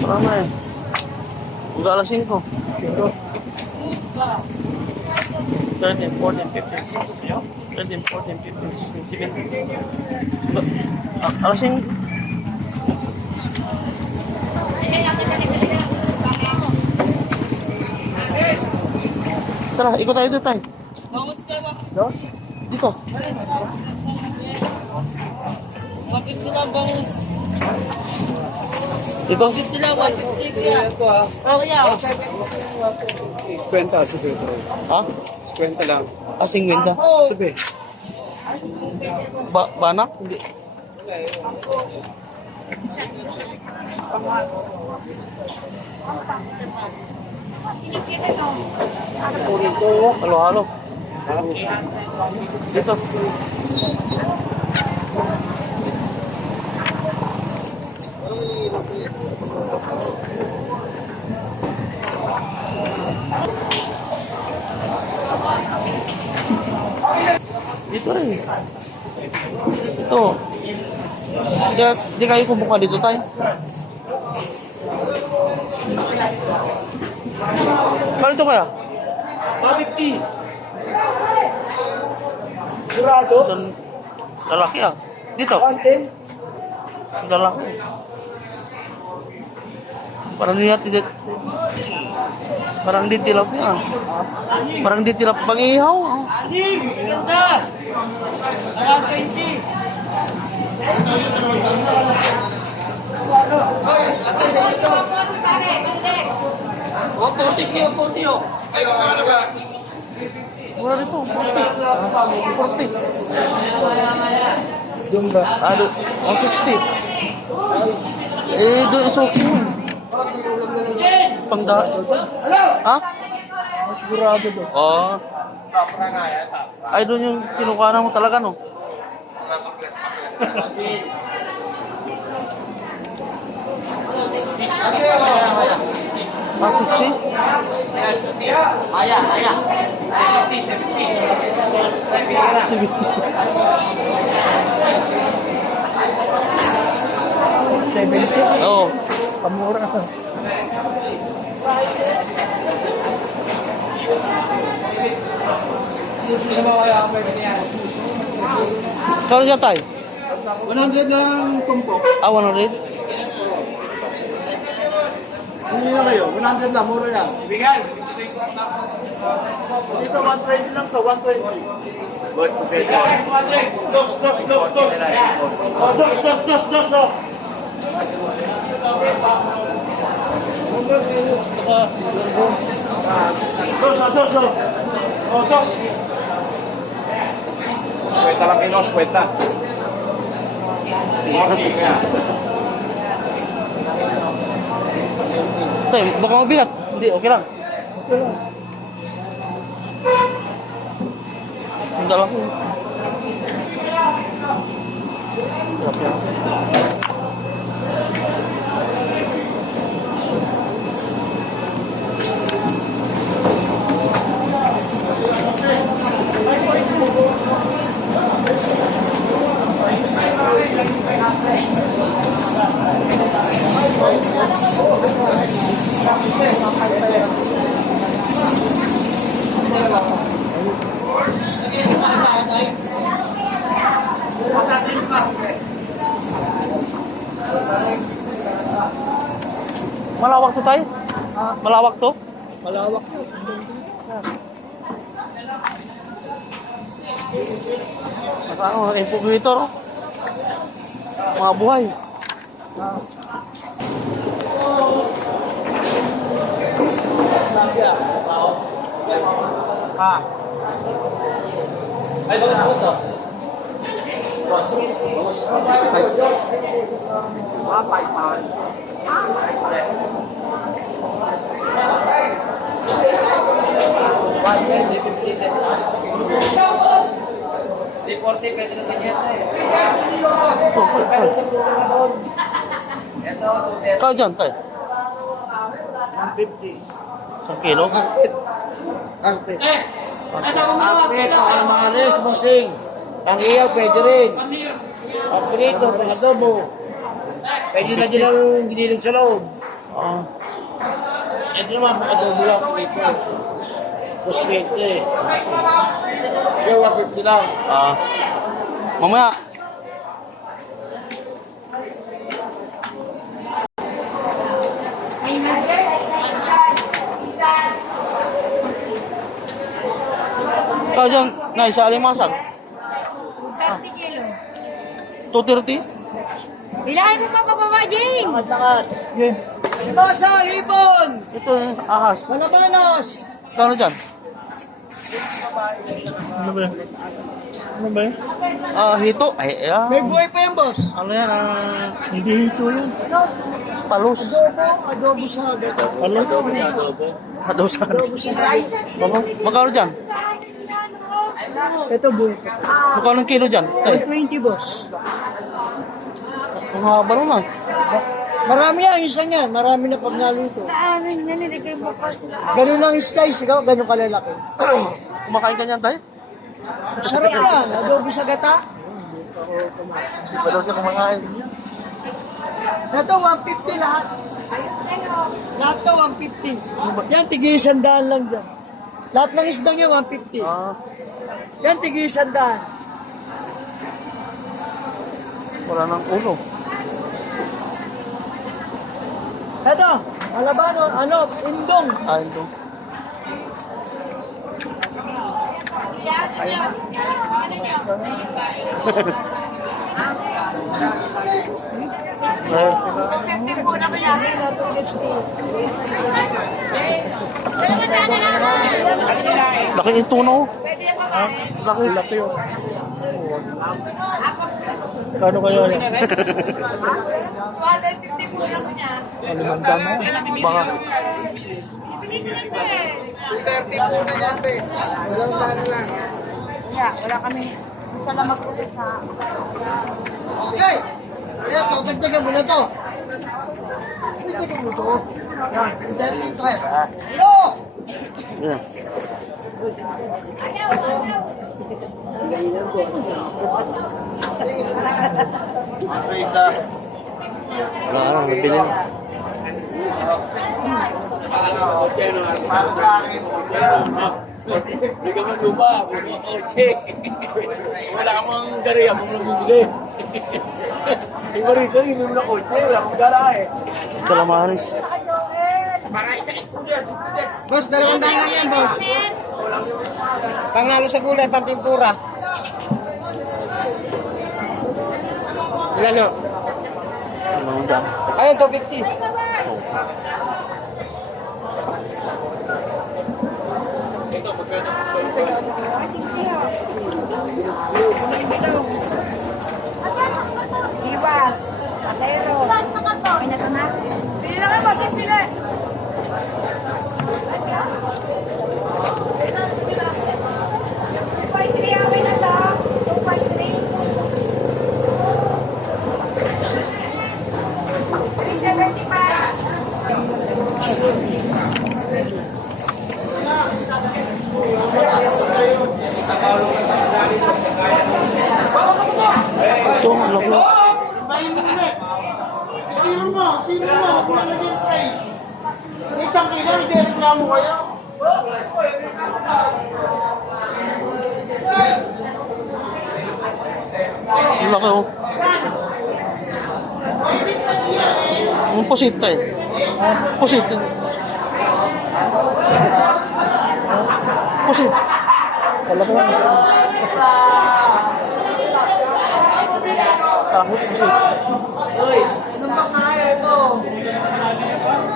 Marami eh. Hanggang alas 5. 13, 14, 15, 16, 13, 14, 15, 16, 17. Ah, alas 5. Tara, ikot tayo dito tayo. Dito. Bakit sila bangus? Bakit sila 150 siya? Oh, yeah. 50 sa dito. Ha? 50 lang. Ah, 50. Sabi. Ba bana? Hindi. Halo, halo. Dito. Dito rin. Ito. Di, di kayo kumuha dito tayo. Kano ito kaya? 150. Sigurado? Dan, lalaki ah. Dito. 110? Lalaki. Parang niya tidak Parang di tilap yan. Parang di tilap pang ihaw. ah. Oh, 40 siya, 40 oh. Mura dito, 40. 40. Doon ba? Ano? 160. Eh, doon sa okay mo. Pangda. Ha? Sigurado doon. Oo. Ay, doon yung kinukuha mo talaga, no? Ah, 60? Aya, aya. 70. Seventy. Oo. Pamura. Kano dyan tayo? 100 lang tumpok. Ah, 100? Hindi na kayo. 100 lang. Mura yan. Ibigay. Dito 120 lang to. 120. Dos, dos, dos, dos. Oh, dos, dos, dos, dos, dos. Dos, ah, dos, dos. Oh, dos. Kwenta lang kinos, kwenta. Tay, baka mabigat. Hindi, okay lang. Ang dala ko. Hirap yan. Malawak to tayo? Malawak to? Malawak. Nasa ano, incubator. Mga buhay. Ay, bangus bangus oh. Boss, bangus. Mga 5 pound. Di 40, pwede na sa kanya eh. Ito, 230. Ikaw dyan, tayo. 150. Isang kilo. Angkit. Angkit. Eh, kasama mo na Angkit. Ang mahalis, bossing. Ang iyaw, pwede rin. Ang prito, pang adobo. Pwede na din ang giniling sa loob. Ah, Ito naman, adobo lang. Plus 20. Kaya 150 lang. ah. Mamaya. Ikaw dyan, Nay, sa alimasag. 30 kilo. 230? Bilahin mo pa pababa, Jane! Yeah. Basa, ibon! Ito eh, ahas. Malabanos! Kano dyan? Ano ba yan? Ano ba yan? Ah, hito. Ay, ah. May buhay pa yan, boss. Ano yan? Ah, hindi hito yan. Palos. Adobo, adobo sa adobo. Ano? Palos. Baka, magkano dyan? Ito buhay. Magkano ang kilo dyan? Ay, 20, boss. ang haba naman. Marami yan, isa niyan. Marami na pag naluto. Yan, nilagay mo pa sila. Ganun lang yung slice, ikaw, ganun kalalaki. Kumakain ka niyan tayo? Sarap yan, adobo sa gata. Hindi pa daw siya kumakain. Ito, 150 lahat. Lahat to, 150. Yan, tigi isandaan lang dyan. Lahat ng isda niya, 150. Ah, Yan, tigi isandaan. wala nang ulo. Ito, alabano, ano, indong. Ah, ito. Eh, laki yung tuno. Ha? Laki. Laki yun. Kano kaya yan? Alimandaan na yan. Baka. Yeah, wala kami. Isa lang mag-ulit ha. Okay. Kaya to, dagdagan mo na to. Dagdagan mo to. Yan, 30 tres. Ito! Yan. Wala na, nabili na. Hindi ka man lupa, hindi ka kotse. Wala kang gari, ako mo nabibili. Iba rito, hindi mo na kotse, wala kang gara eh. Calamaris. Boss, dalawang daan lang yan, boss. Pangalo sa gulay, pantimpura. Ilan dyan? Ayun, 250. Iwas. Patero. Okay na to na? Pili na kayo. Okay na to. 2.3. 375. Ito, ang laki. Sino mo? Sino mo? Kung ano yung tray? Sa isang kilo, hindi reklamo kayo. Ang laki oh. Ang pusit eh. Pusit. Pusit. Ang laki oh. Kahit pusit.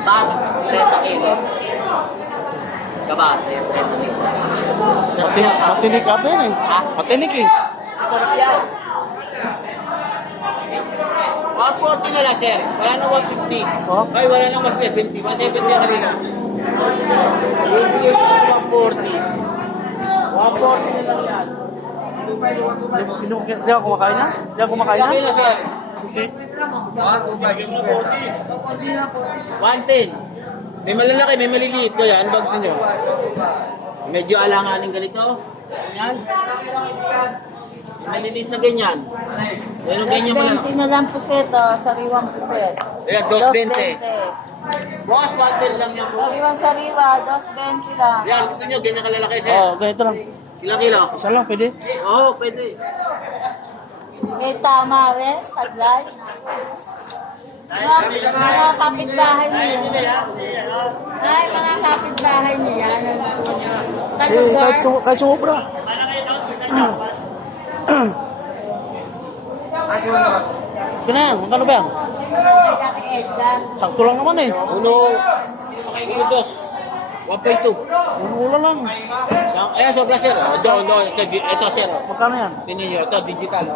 Par, 30 kilo. Kabase, 30 kilo. Matinik ka din eh. Matinik eh. Masarap yan. 140 na lang, sir. Wala nang 150. Oh. Ay, wala nang 170. 170 ang kanina. Bibigay ko sa 140. 140 na lang yan. Hindi ako kumakain na? Hindi ako kumakain na? Laki na, sir. 110. May malalaki, may maliliit ko yan. Ano ba gusto nyo? Medyo alanganin ganito. Ganyan. May maliliit na ganyan. Meron ganyan mo lang. 20 na lang puset, oh. Sariwang puset. Ayan, 220. Bukas bundle lang yan po. Sariwang sariwa, 220 lang. Yan, gusto nyo, ganyan kalalaki sir. Oo, ganito lang. Ilang kilo? Isa lang, pwede. Oo, pwede. May tama rin, taglay. Mga, mga kapitbahay niyo. Ay, mga kapitbahay niyo yan. Ano? Sa Eh, lugar. kahit, su- kahit sumubra. Yan, magkano ba yan? Sakto lang naman eh. Uno, uno dos. 1.2. Mula lang. Sa- Ayan, sobra sir. Oh, do, do. Ito, ito sir. Magkano yan? Tingnan nyo, ito, digital.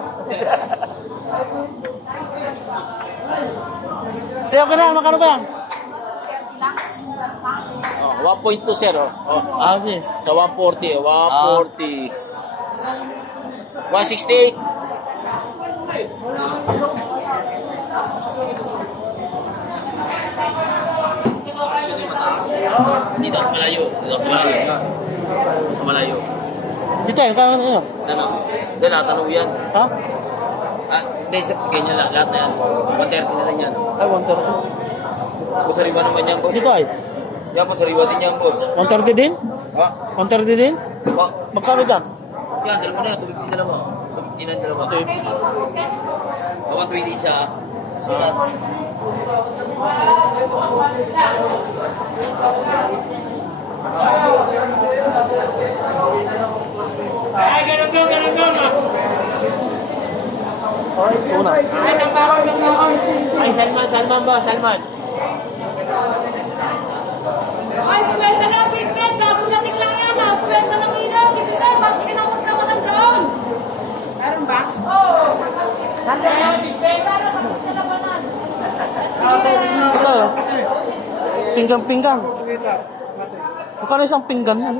Sige, okay na, magkano ba yan? Oh, 1.2 sir. Oh. Ah, sige. Sa 140, oh, 140. 168. Dito sa malayo. Dito sa malayo. Sa malayo. Dito eh, na yan? Sana? Hindi, lahat ano yan. Ha? Ah, sa ganyan lang. Lahat na yan. 130 na lang yan. Ay, 130. Boss, sariwa naman yan, boss. Dito ay, Yan po, sariwa din yan, boss. 130 din? Ha? 130 din? Ba? Magkano dyan? Yan, dalawa na yan. 250 dalawa. 250 na dalawa. 120 isa. Sulat. Ito na. Ay, Salman, Salman ba? Salman. Ay, sweldo lang, Bitbit. Bagong dating lang yan. lang ilaw. Ibigay, ba't kinamot ka mo ng doon? Meron ba? Oo. Ito eh. Pinggang-pinggang. Magkano isang pinggan yan?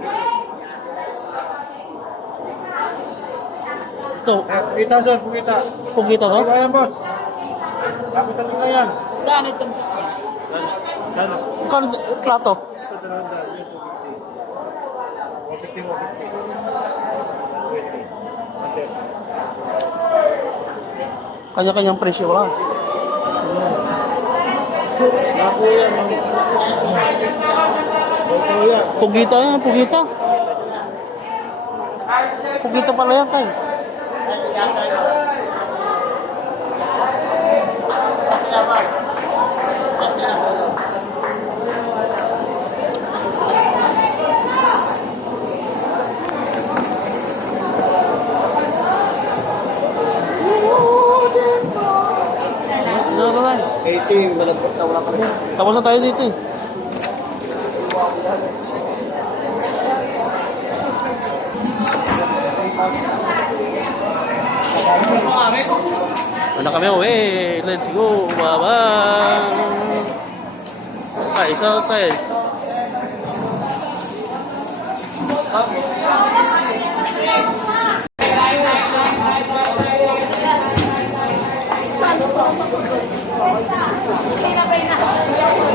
Ito, Pugita sir, pugita. pugita to? Ayan boss. Kapitan nila yan. Saan ito? Ano? Magkano plato? Ito dalawang daan. Yan, 250. 150, 150. 130. Kanya-kanyang presyo lang. Ito yan. Pugita yan, pugita. Pugita pala yan, kay. Ano na lang. 80, malagpot na wala pa rin. Tapos na tayo dito eh. Ano kami uwi? Let's go, baba! Ah, ikaw tayo. Pinabay na.